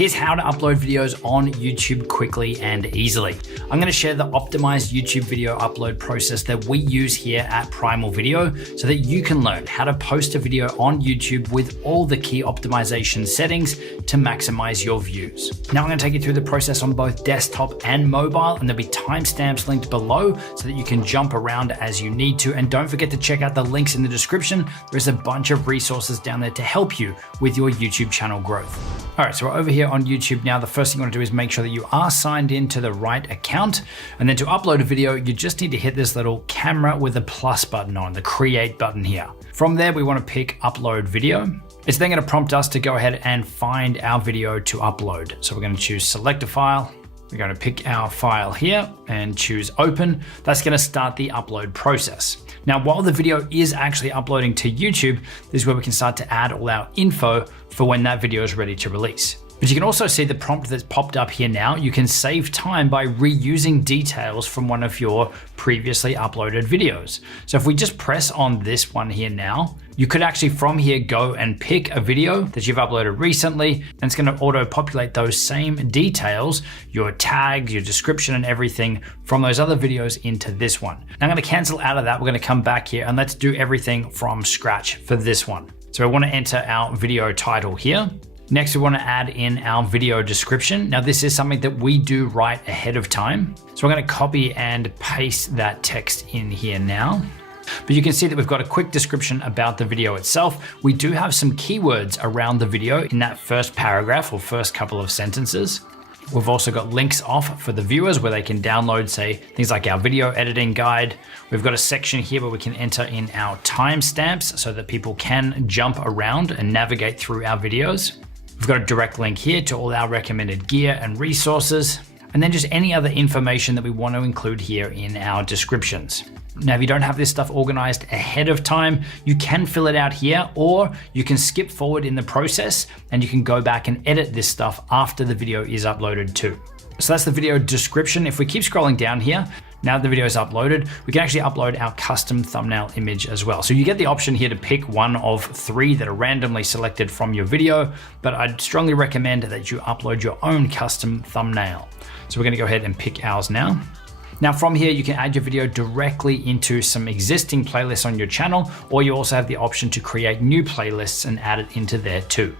Here's how to upload videos on YouTube quickly and easily. I'm going to share the optimized YouTube video upload process that we use here at Primal Video so that you can learn how to post a video on YouTube with all the key optimization settings to maximize your views. Now I'm going to take you through the process on both desktop and mobile, and there'll be timestamps linked below so that you can jump around as you need to. And don't forget to check out the links in the description. There's a bunch of resources down there to help you with your YouTube channel growth. All right, so we're over here on YouTube now. The first thing you want to do is make sure that you are signed into the right account. And then to upload a video, you just need to hit this little camera with a plus button on, the create button here. From there, we want to pick upload video. It's then going to prompt us to go ahead and find our video to upload. So we're going to choose select a file. We're going to pick our file here and choose open. That's going to start the upload process. Now, while the video is actually uploading to YouTube, this is where we can start to add all our info for when that video is ready to release. But you can also see the prompt that's popped up here now. You can save time by reusing details from one of your previously uploaded videos. So if we just press on this one here now, you could actually from here go and pick a video that you've uploaded recently, and it's going to auto populate those same details, your tags, your description and everything from those other videos into this one. Now I'm going to cancel out of that. We're going to come back here and let's do everything from scratch for this one. So I want to enter our video title here. Next, we want to add in our video description. Now, this is something that we do right ahead of time. So we're going to copy and paste that text in here now. But you can see that we've got a quick description about the video itself. We do have some keywords around the video in that first paragraph or first couple of sentences. We've also got links off for the viewers where they can download, say, things like our video editing guide. We've got a section here where we can enter in our timestamps so that people can jump around and navigate through our videos. We've got a direct link here to all our recommended gear and resources, and then just any other information that we want to include here in our descriptions. Now, if you don't have this stuff organized ahead of time, you can fill it out here, or you can skip forward in the process and you can go back and edit this stuff after the video is uploaded too. So that's the video description. If we keep scrolling down here, now that the video is uploaded, we can actually upload our custom thumbnail image as well. So you get the option here to pick one of 3 that are randomly selected from your video, but I'd strongly recommend that you upload your own custom thumbnail. So we're gonna go ahead and pick ours now. Now from here, you can add your video directly into some existing playlists on your channel, or you also have the option to create new playlists and add it into there too.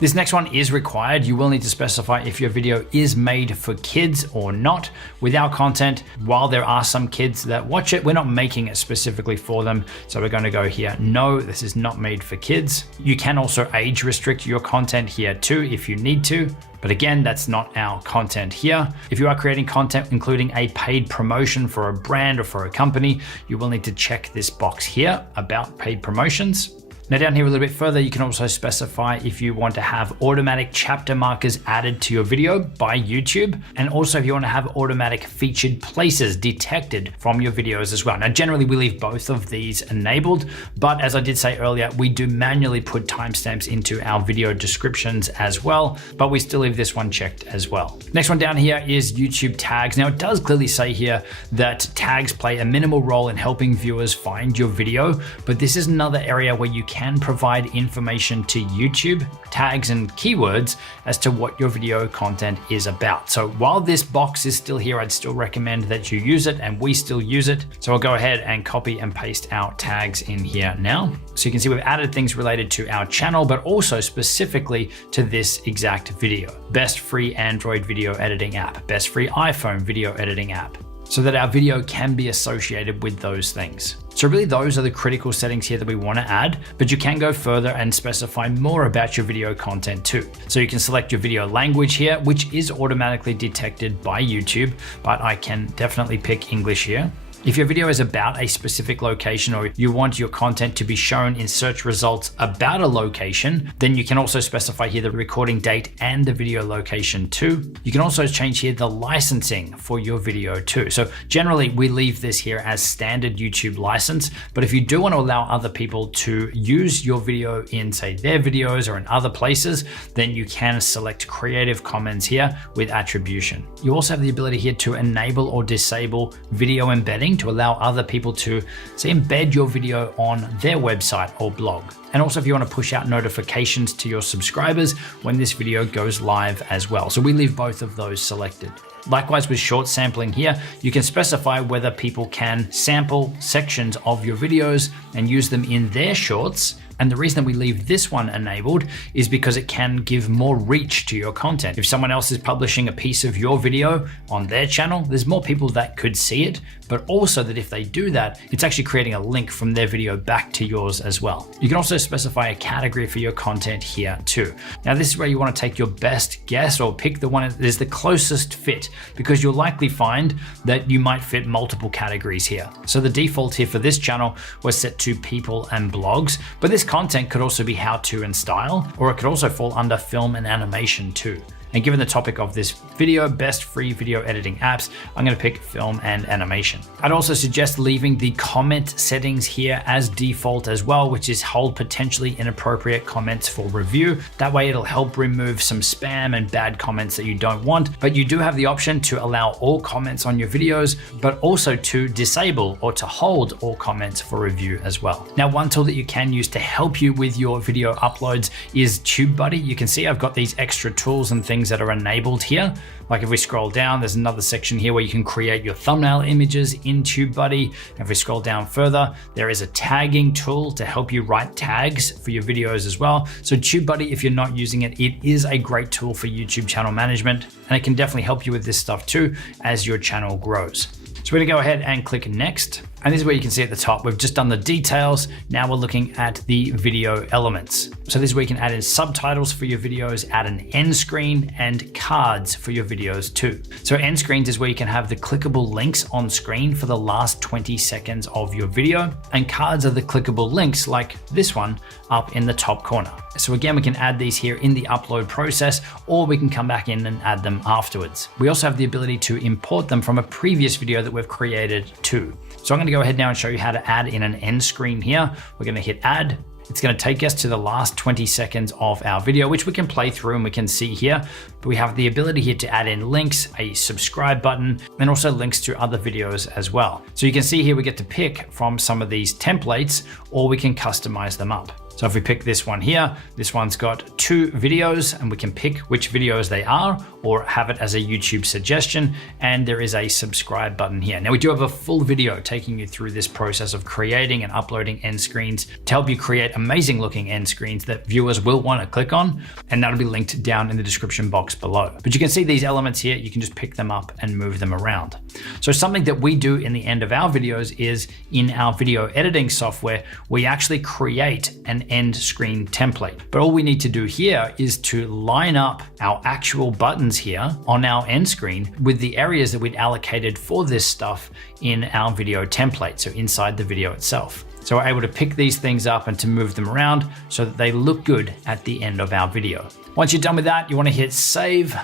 This next one is required. You will need to specify if your video is made for kids or not. With our content, while there are some kids that watch it, we're not making it specifically for them. So we're going to go here, no, this is not made for kids. You can also age restrict your content here too if you need to. But again, that's not our content here. If you are creating content including a paid promotion for a brand or for a company, you will need to check this box here about paid promotions. Now down here a little bit further, you can also specify if you want to have automatic chapter markers added to your video by YouTube, and also if you want to have automatic featured places detected from your videos as well. Now generally we leave both of these enabled, but as I did say earlier, we do manually put timestamps into our video descriptions as well, but we still leave this one checked as well. Next one down here is YouTube tags. Now it does clearly say here that tags play a minimal role in helping viewers find your video, but this is another area where you can provide information to YouTube, tags and keywords as to what your video content is about. So while this box is still here, I'd still recommend that you use it, and we still use it. So I'll go ahead and copy and paste our tags in here now. So you can see we've added things related to our channel, but also specifically to this exact video. Best free Android video editing app, best free iPhone video editing app, so that our video can be associated with those things. So really those are the critical settings here that we want to add, but you can go further and specify more about your video content too. So you can select your video language here, which is automatically detected by YouTube, but I can definitely pick English here. If your video is about a specific location, or you want your content to be shown in search results about a location, then you can also specify here the recording date and the video location too. You can also change here the licensing for your video too. So generally we leave this here as standard YouTube license, but if you do want to allow other people to use your video in, say, their videos or in other places, then you can select Creative Commons here with attribution. You also have the ability here to enable or disable video embedding to allow other people to, say, embed your video on their website or blog. And also if you want to push out notifications to your subscribers when this video goes live as well. So we leave both of those selected. Likewise with short sampling here, you can specify whether people can sample sections of your videos and use them in their shorts. And the reason that we leave this one enabled is because it can give more reach to your content. If someone else is publishing a piece of your video on their channel, there's more people that could see it, but also that if they do that, it's actually creating a link from their video back to yours as well. You can also specify a category for your content here too. Now this is where you want to take your best guess or pick the one that is the closest fit, because you'll likely find that you might fit multiple categories here. So the default here for this channel was set to people and blogs, but this content could also be how-to and style, or it could also fall under film and animation too. And given the topic of this video, best free video editing apps, I'm going to pick film and animation. I'd also suggest leaving the comment settings here as default as well, which is hold potentially inappropriate comments for review. That way it'll help remove some spam and bad comments that you don't want. But you do have the option to allow all comments on your videos, but also to disable or to hold all comments for review as well. Now, one tool that you can use to help you with your video uploads is TubeBuddy. You can see I've got these extra tools and things that are enabled here. Like if we scroll down, there's another section here where you can create your thumbnail images in TubeBuddy. If we scroll down further, there is a tagging tool to help you write tags for your videos as well. So TubeBuddy, if you're not using it, it is a great tool for YouTube channel management, and it can definitely help you with this stuff too as your channel grows. So we're gonna go ahead and click next. And this is where you can see at the top, we've just done the details. Now we're looking at the video elements. So this is where you can add in subtitles for your videos, add an end screen and cards for your videos too. So end screens is where you can have the clickable links on screen for the last 20 seconds of your video. And cards are the clickable links like this one up in the top corner. So again, we can add these here in the upload process, or we can come back in and add them afterwards. We also have the ability to import them from a previous video that we've created too. So I'm going to go ahead now and show you how to add in an end screen here. We're going to hit add. It's going to take us to the last 20 seconds of our video, which we can play through and we can see here. But we have the ability here to add in links, a subscribe button, and also links to other videos as well. So you can see here we get to pick from some of these templates, or we can customize them up. So if we pick this one here, this one's got 2 videos and we can pick which videos they are or have it as a YouTube suggestion. And there is a subscribe button here. Now we do have a full video taking you through this process of creating and uploading end screens to help you create amazing looking end screens that viewers will want to click on. And that'll be linked down in the description box below. But you can see these elements here, you can just pick them up and move them around. So something that we do in the end of our videos is in our video editing software, we actually create an end screen template. But all we need to do here is to line up our actual buttons here on our end screen with the areas that we'd allocated for this stuff in our video template, so inside the video itself. So we're able to pick these things up and to move them around so that they look good at the end of our video. Once you're done with that, you want to hit save.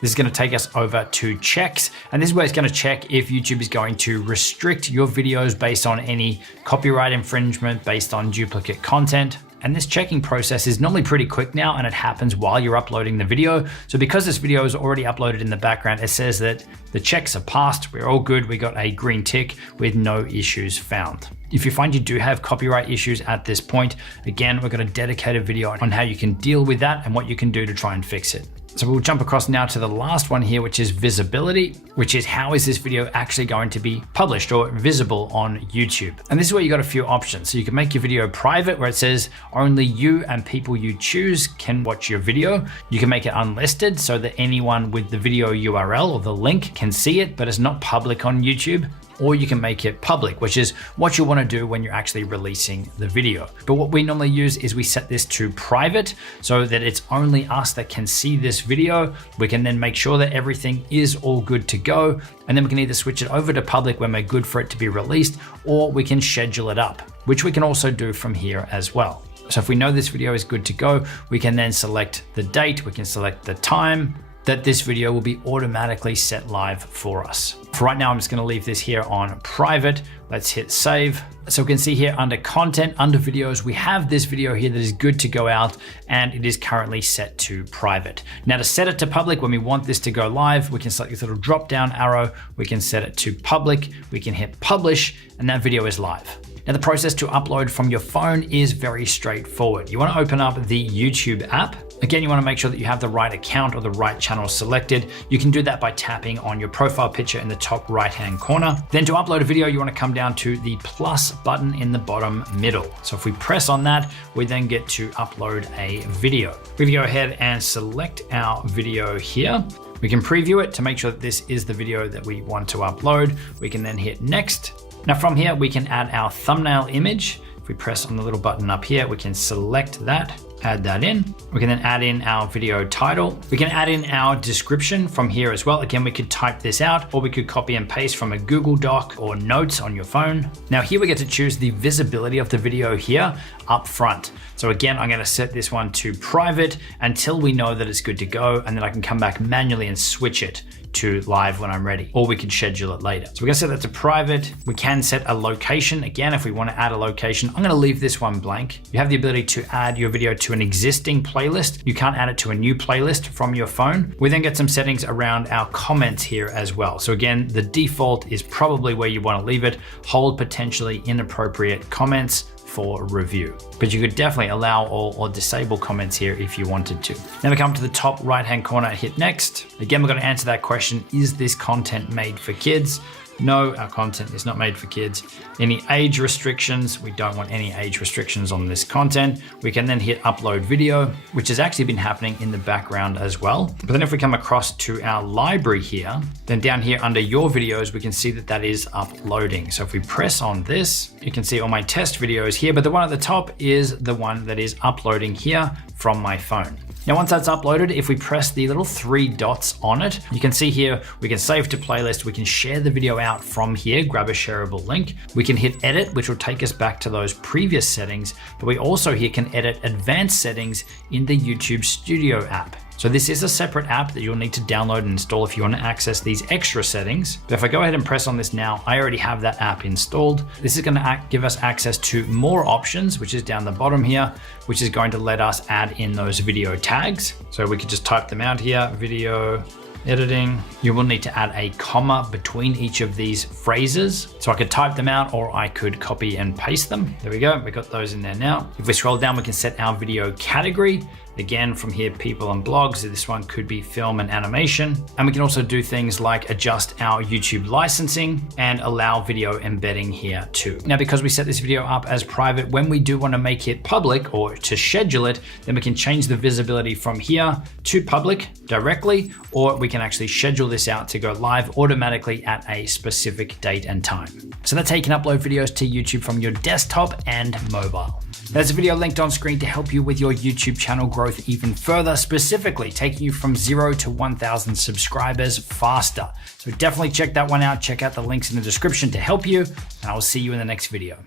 This is going to take us over to checks, and this is where it's going to check if YouTube is going to restrict your videos based on any copyright infringement, based on duplicate content. And this checking process is normally pretty quick now, and it happens while you're uploading the video. So because this video is already uploaded in the background, it says that the checks are passed, we're all good, we got a green tick with no issues found. If you find you do have copyright issues at this point, again, we've got a dedicated video on how you can deal with that and what you can do to try and fix it. So we'll jump across now to the last one here, which is visibility, which is how is this video actually going to be published or visible on YouTube? And this is where you got a few options. So you can make your video private, where it says only you and people you choose can watch your video. You can make it unlisted so that anyone with the video URL or the link can see it, but it's not public on YouTube. Or you can make it public, which is what you want to do when you're actually releasing the video. But what we normally use is we set this to private so that it's only us that can see this video. We can then make sure that everything is all good to go. And then we can either switch it over to public when we're good for it to be released, or we can schedule it up, which we can also do from here as well. So if we know this video is good to go, we can then select the date, we can select the time, that this video will be automatically set live for us. For right now, I'm just going to leave this here on private. Let's hit save. So we can see here under content, under videos, we have this video here that is good to go out, and it is currently set to private. Now to set it to public, when we want this to go live, we can select this little drop down arrow. We can set it to public. We can hit publish, and that video is live. Now the process to upload from your phone is very straightforward. You want to open up the YouTube app. Again, you want to make sure that you have the right account or the right channel selected. You can do that by tapping on your profile picture in the top right-hand corner. Then to upload a video, you want to come down to the plus button in the bottom middle. So if we press on that, we then get to upload a video. We can go ahead and select our video here. We can preview it to make sure that this is the video that we want to upload. We can then hit next. Now from here, we can add our thumbnail image. If we press on the little button up here, we can select that, add that in. We can then add in our video title. We can add in our description from here as well. Again, we could type this out, or we could copy and paste from a Google Doc or notes on your phone. Now here we get to choose the visibility of the video here up front. So again, I'm gonna set this one to private until we know that it's good to go, and then I can come back manually and switch it to live when I'm ready, or we could schedule it later. So we're gonna set that to private. We can set a location. Again, if we wanna add a location, I'm gonna leave this one blank. You have the ability to add your video to an existing playlist. You can't add it to a new playlist from your phone. We then get some settings around our comments here as well. So again, the default is probably where you wanna leave it. Hold potentially inappropriate comments for review, but you could definitely allow all or disable comments here if you wanted to. Then we come to the top right-hand corner and hit next. Again, we're going to answer that question, is this content made for kids? No, our content is not made for kids. Any age restrictions? We don't want any age restrictions on this content. We can then hit upload video, which has actually been happening in the background as well. But then if we come across to our library here, then down here under your videos, we can see that that is uploading. So if we press on this, you can see all my test videos here, but the one at the top is the one that is uploading here from my phone. Now, once that's uploaded, if we press the little 3 dots on it, you can see here, we can save to playlist. We can share the video out from here, grab a shareable link. We can hit edit, which will take us back to those previous settings, but we also here can edit advanced settings in the YouTube Studio app. So this is a separate app that you'll need to download and install if you want to access these extra settings. But if I go ahead and press on this now, I already have that app installed. This is going to give us access to more options, which is down the bottom here, which is going to let us add in those video tags. So we could just type them out here, video editing. You will need to add a comma between each of these phrases. So I could type them out, or I could copy and paste them. There we go, we got those in there now. If we scroll down, we can set our video category. Again, from here, people and blogs. This one could be film and animation. And we can also do things like adjust our YouTube licensing and allow video embedding here too. Now, because we set this video up as private, when we do want to make it public or to schedule it, then we can change the visibility from here to public directly, or we can actually schedule this out to go live automatically at a specific date and time. So that's how you can upload videos to YouTube from your desktop and mobile. There's a video linked on screen to help you with your YouTube channel growth even further, specifically taking you from 0 to 1,000 subscribers faster. So definitely check that one out. Check out the links in the description to help you, and I will see you in the next video.